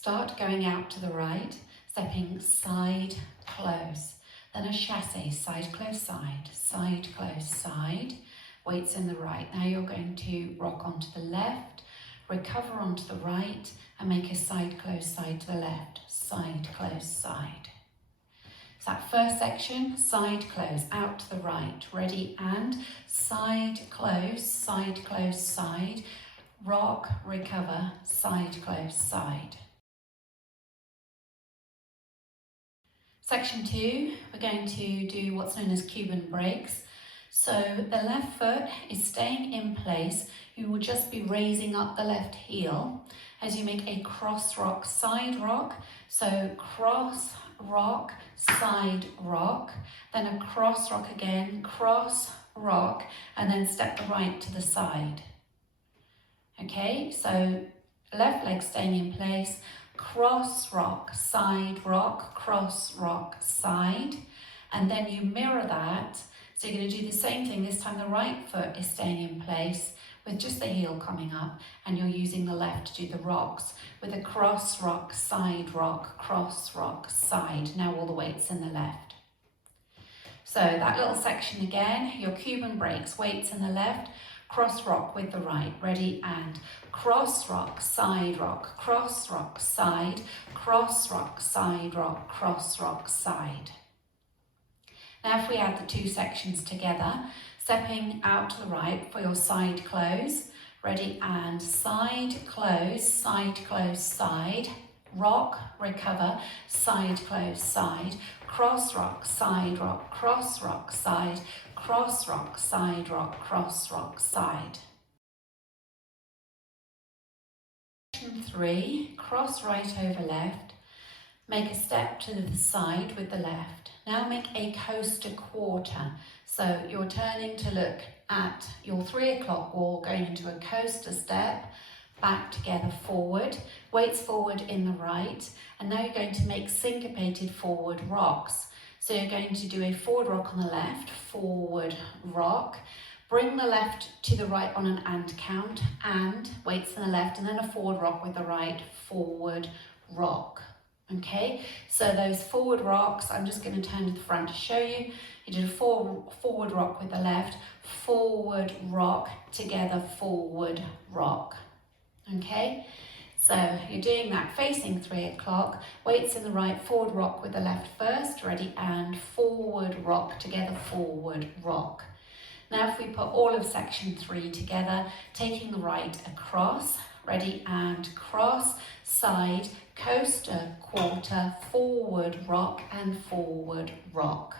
Start going out to the right, stepping side, close. Then a chassé, side, close, side, close, side. Weights in the right. Now you're going to rock onto the left, recover onto the right, and make a side, close, side to the left. Side, close, side. So that first section, side, close, out to the right. Ready, and side, close, side. Rock, recover, side, close, side. Section 2, we're going to do what's known as Cuban breaks. So the left foot is staying in place. You will just be raising up the left heel as you make a cross rock, side rock. So cross, rock, side rock, then a cross rock again, cross, rock, and then step the right to the side. Okay, so left leg staying in place, cross rock, cross rock, side, and then you mirror that. So you're going to do the same thing. This time the right foot is staying in place with just the heel coming up, and you're using the left to do the rocks with a cross rock, cross rock, side. Now all the weight's in the left. So that little section again, your Cuban breaks, weights in the left, cross rock with the right. Ready, and cross rock, side rock, cross rock, side, cross rock, side rock, cross rock, side. Now if we add the two sections together, stepping out to the right for your side close. Ready, and side close, side, rock, recover, side close, side, cross rock, cross rock, side, cross rock, side rock, cross rock, side. Section 3, cross right over left, make a step to the side with the left. Now make a coaster quarter. So you're turning to look at your 3 o'clock wall, going into a coaster step, back together forward, weights forward in the right, and now you're going to make syncopated forward rocks. So you're going to do a forward rock on the left, forward rock, bring the left to the right on an and count, and weights in the left, and then a forward rock with the right, forward rock. Okay, so those forward rocks, I'm just going to turn to the front to show you. You did a forward rock with the left, forward rock, together forward rock. Okay, so you're doing that facing 3 o'clock, weights in the right, forward rock with the left first, ready, and forward rock, together forward rock. Now if we put all of section 3 together, taking the right across, ready, and cross, side, coaster, quarter, forward rock, and forward rock.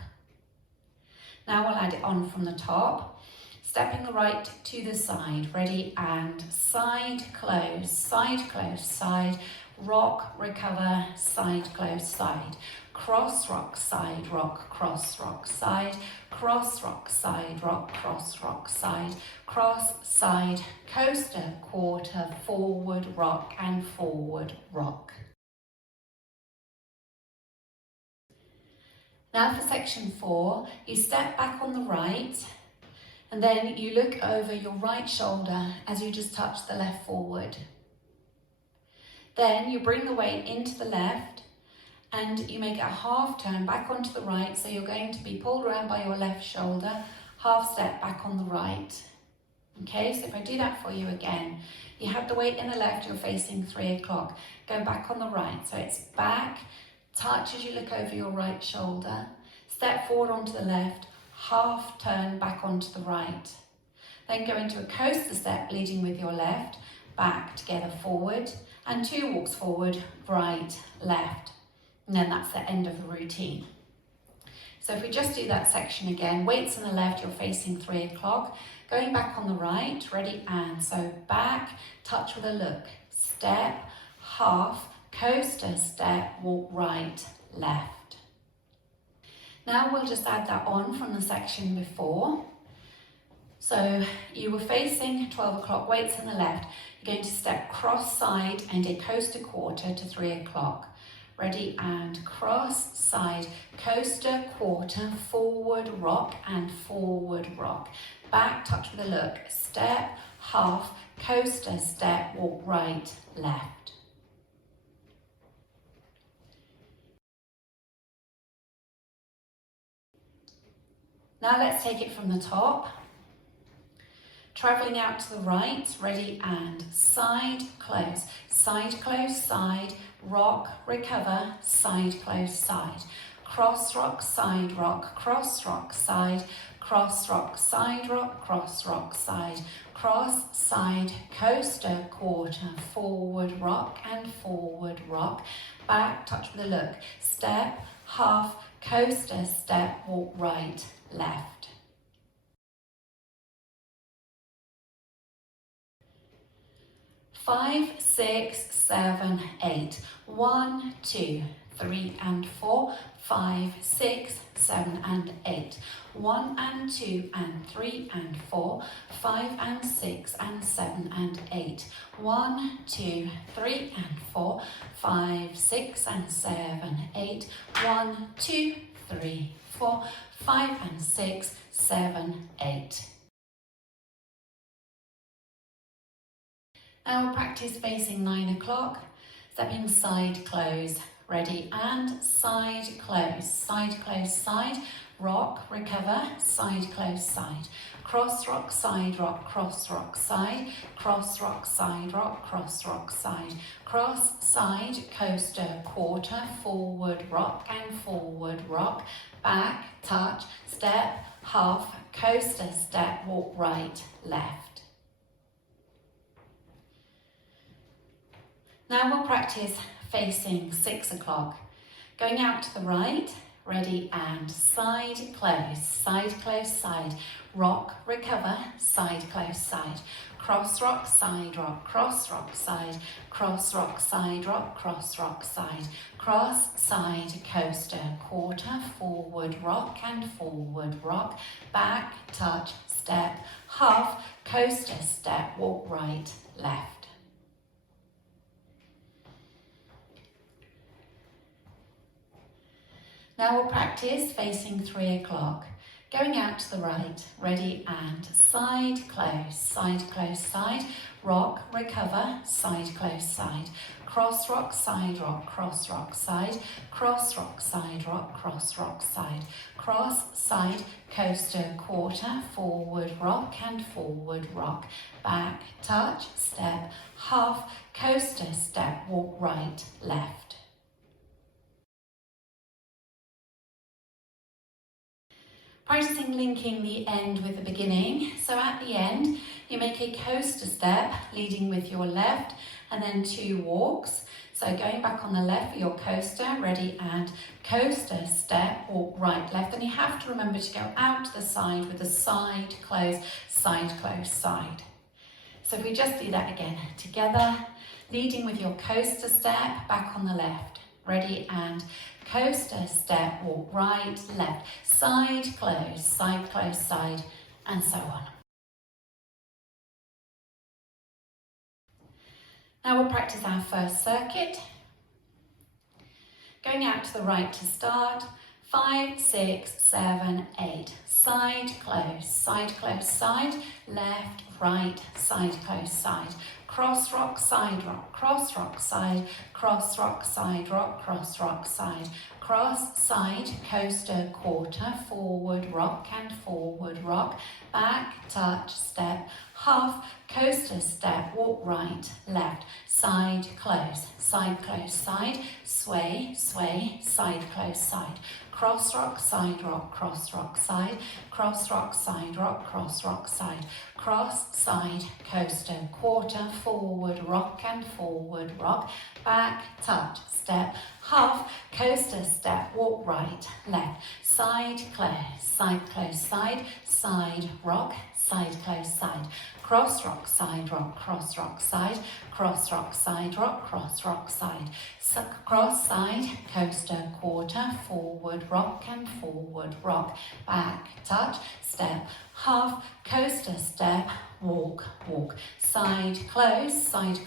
Now we'll add it on from the top, stepping the right to the side, ready, and side, close, side, rock, recover, side, close, side, cross rock, cross rock, side, cross rock, side, rock, cross rock, side, cross, side, coaster, quarter, forward rock, and forward rock. Now for section 4, you step back on the right, and then you look over your right shoulder as you just touch the left forward. Then you bring the weight into the left, and you make a half turn back onto the right, so you're going to be pulled around by your left shoulder, half step back on the right. Okay, so if I do that for you again, you have the weight in the left, you're facing 3 o'clock, go back on the right, so it's back, touch as you look over your right shoulder, step forward onto the left, half turn back onto the right. Then go into a coaster step leading with your left, back, together forward, and 2 walks forward, right, left. And then that's the end of the routine. So if we just do that section again, weights on the left, you're facing 3 o'clock, going back on the right, ready, and so back, touch with a look, step, half, coaster, step, walk right, left. Now we'll just add that on from the section before. So you were facing 12 o'clock, weights on the left, you're going to step cross side and a coaster quarter to 3 o'clock. Ready, and cross, side, coaster, quarter, forward rock, and forward rock. Back, touch with a look, step, half, coaster, step, walk right, left. Now let's take it from the top. Travelling out to the right, ready, and side, close, side, rock, recover, side, close, side. Cross rock, side rock, cross rock, side, cross rock, side rock, cross rock, side. Cross, side, coaster, quarter, forward rock and forward rock. Back, touch with a look. Step, half, coaster, step, walk right, left. Five, six, seven, eight. 1, 2, 3 and 4, 5, 6, 7 and 8. 1 and 2 and 3 and 4, 5 and 6 and 7 and 8. 1, 2, 3 and 4, 5, 6 and 7, 8. 1, 2, 3, 4, 5 and 6, 7, 8. Now we'll practice facing 9 o'clock, stepping side, close, ready, and side, close, side, rock, recover, side, close, side. Cross rock, side rock, cross rock, side, cross rock, side rock, cross rock, side. Cross, side, coaster, quarter, forward rock and forward rock, back, touch, step, half, coaster, step, walk right, left. Now we'll practice facing 6 o'clock. Going out to the right, ready, and side, close, side, rock, recover, side, close, side. Cross rock, side rock, cross rock, side, cross rock, side rock, cross rock, side. Cross, side, coaster, quarter, forward rock and forward rock, back, touch, step, half, coaster, step, walk right, left. Now we'll practice facing 3 o'clock. Going out to the right, ready, and side, close, side, rock, recover, side, close, side. Cross rock, side rock, cross rock, side, cross rock, side rock, cross rock, side. Cross, side, coaster, quarter, forward rock and forward rock. Back, touch, step, half, coaster, step, walk right, left. Practicing linking the end with the beginning. So at the end, you make a coaster step, leading with your left, and then 2 walks. So going back on the left for your coaster, ready, and coaster, step, walk right, left. And you have to remember to go out to the side with the side, close, side, close, side. So if we just do that again, together, leading with your coaster step, back on the left, ready, and coaster, step, walk right, left, side, close, side, and so on. Now we'll practice our first circuit. Going out to the right to start, 5, 6, 7, 8. Side, close, side, left, right, side, close, side. Cross rock, side rock, cross rock, side, cross rock, side rock, cross rock, side. Cross, side, coaster, quarter, forward rock and forward rock. Back, touch, step, half, coaster, step, walk right, left. Side, close, side, sway, side, close, side. Cross rock, side rock, cross rock, side. Cross rock, side rock, cross rock, side. Cross, side, coaster, quarter, forward rock and forward rock. Back, touch, step, half, coaster, step, walk right, left. Side, close, side, side, rock, side, close, side. Cross rock, side rock, cross rock, side. Cross rock, side rock, cross rock, side. Cross, side, coaster, quarter, forward rock and forward rock. Back, touch, step, half, coaster, step, walk, walk. Side, close, side.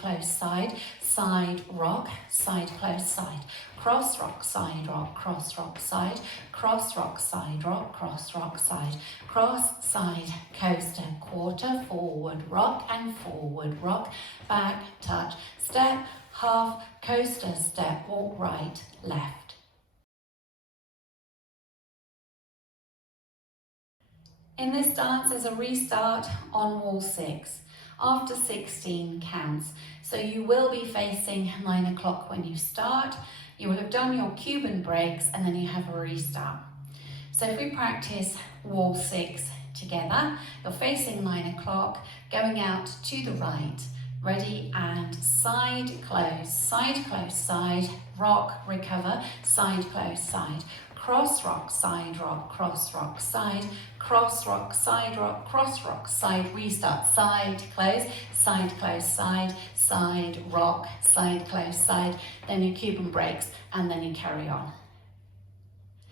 Side, rock, side, close, side. Cross rock, side rock, cross rock, side. Cross rock, side rock, cross rock, side. Cross, side, coaster, quarter, forward rock and forward rock. Back, touch, step, half, coaster, step, walk right, left. In this dance, there's a restart on wall 6 after 16 counts. So you will be facing 9 o'clock when you start. You will have done your Cuban breaks and then you have a restart. So if we practice wall 6 together, you're facing 9 o'clock, going out to the right. Ready, and side, close, side, rock, recover, side, close, side. Cross, rock, side, rock, cross, rock, side, cross, rock, side, rock, cross, rock, side, restart, side, close, side, rock, side, close, side, then your Cuban breaks, and then you carry on.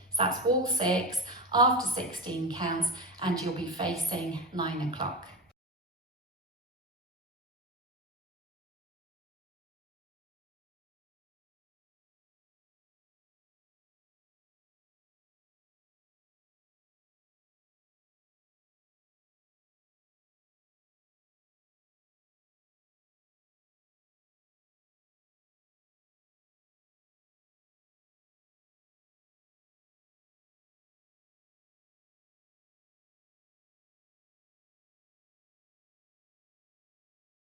So that's wall 6 after 16 counts, and you'll be facing 9 o'clock.